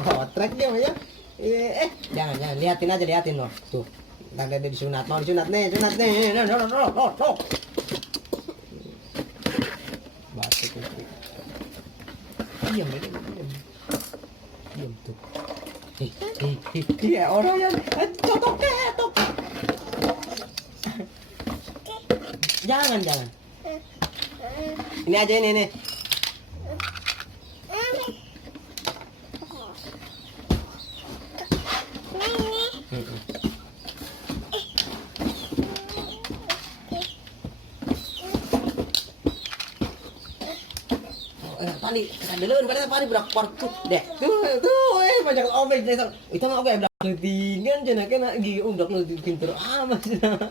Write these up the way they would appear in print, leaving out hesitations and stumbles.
kotrek dia ya. Jangan liatin loh. Tuh. Ntar dia disunat nih. No. Batu kuku. Diam tuh. Iya orang yang cotok. Jangan. Ini aja ini. Pani, kadeleun pada pani berak partu deh. Tuh, banyak obeng deh. Itu mah oke berak leutingan cenah kena gigi undak leuting pinter amat cenah.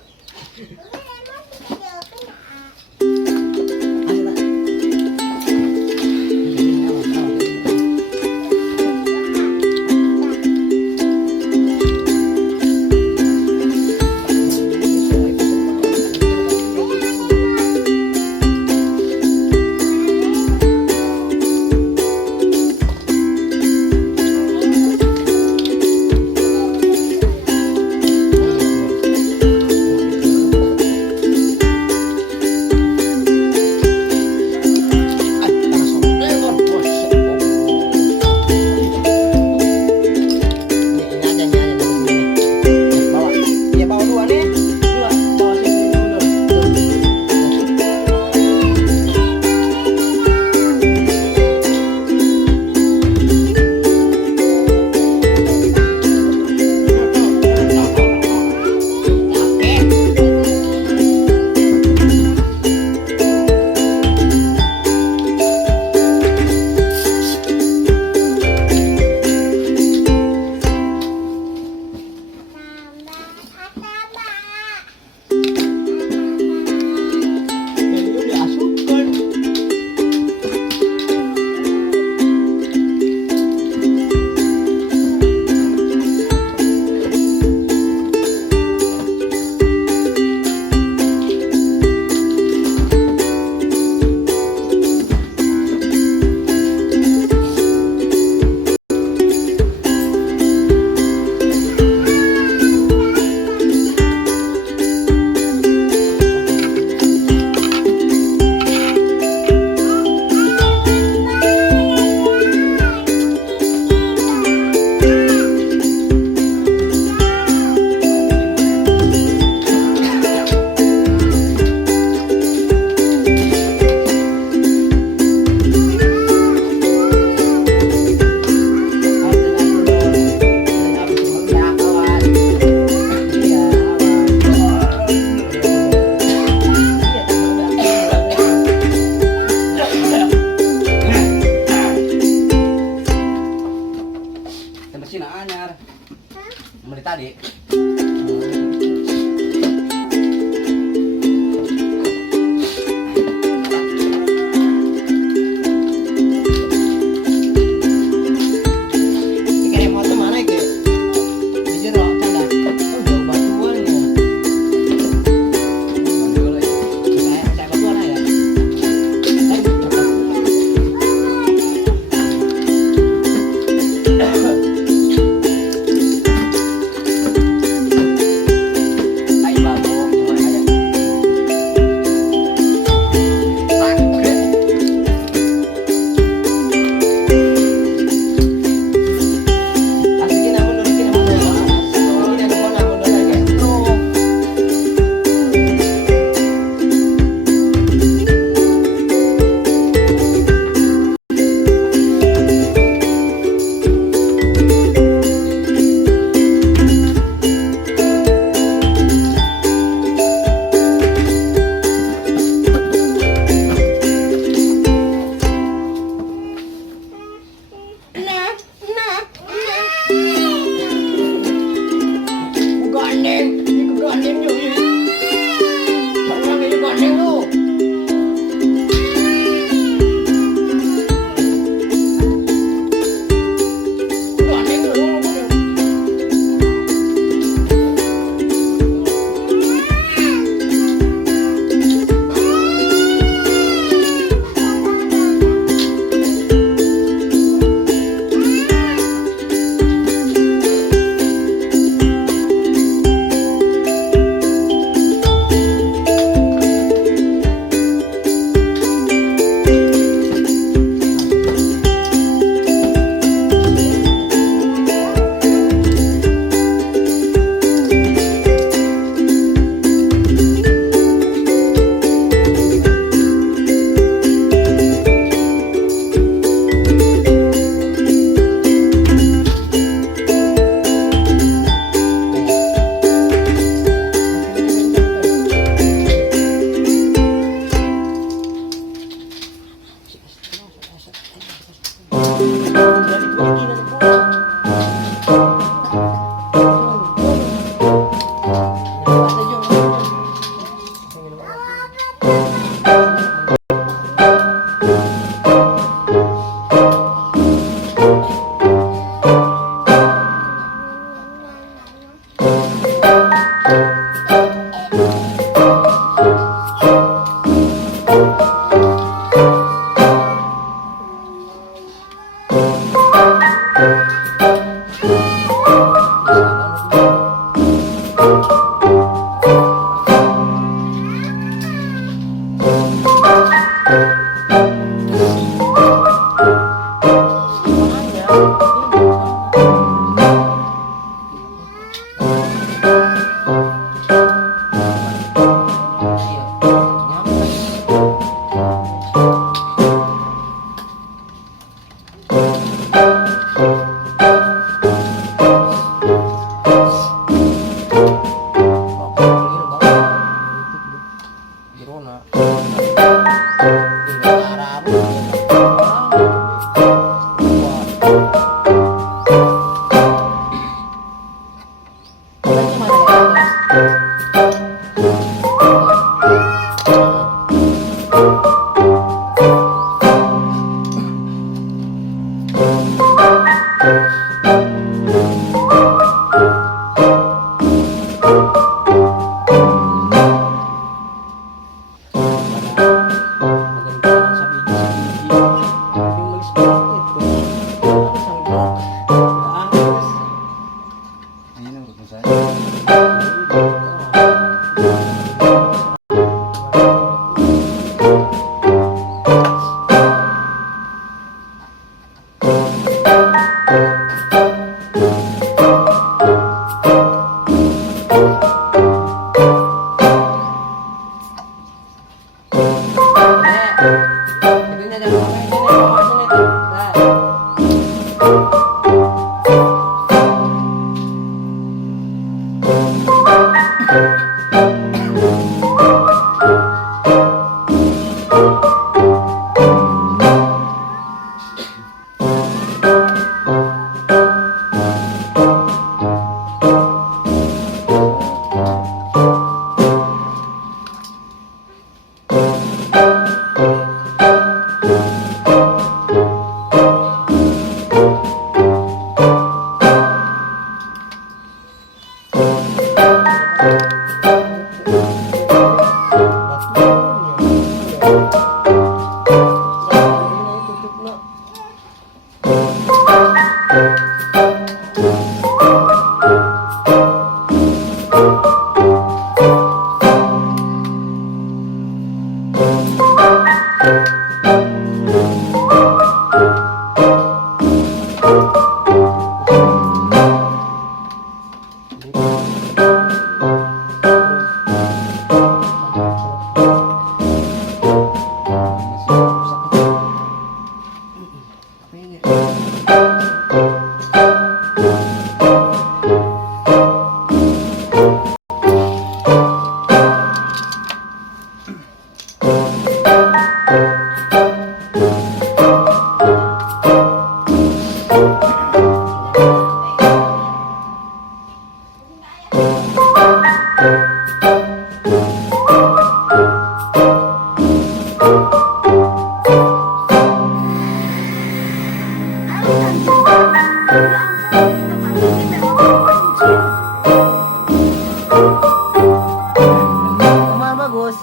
Kemana bagus?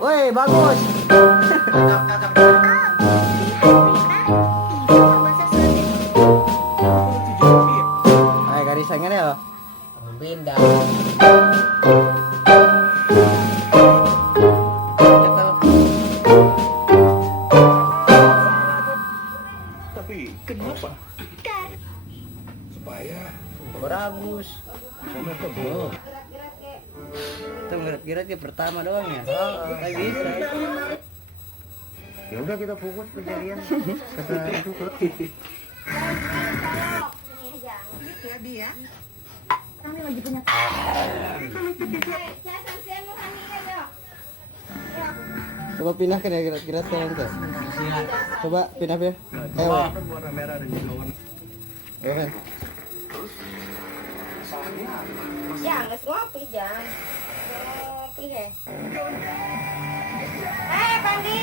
Woi, bagus. Ayo garisannya ya. Pindah. Tapi kenapa? Supaya Bagus. oh, Kita ngerat-ngerat ya pertama doang ya. Nggak bisa. ya udah kita fokus pencarian kata itu Jadi ya. Kami lagi punya. Coba pindahkan ya kira-kira sekarang tuh. Coba pindah ya. Ayo. warna merah dan jauhan. Ayo kan. Ya, nggak ngopi jang. Ngopi he. Bandi,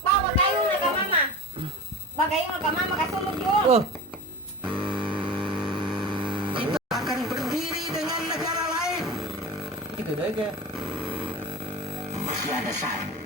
bawa kayu ke mama. Bawa kayu ke mama kasih sumut yuk. Oh, Kita akan berdiri dengan negara lain. gitu deh kayak. Masih ada saat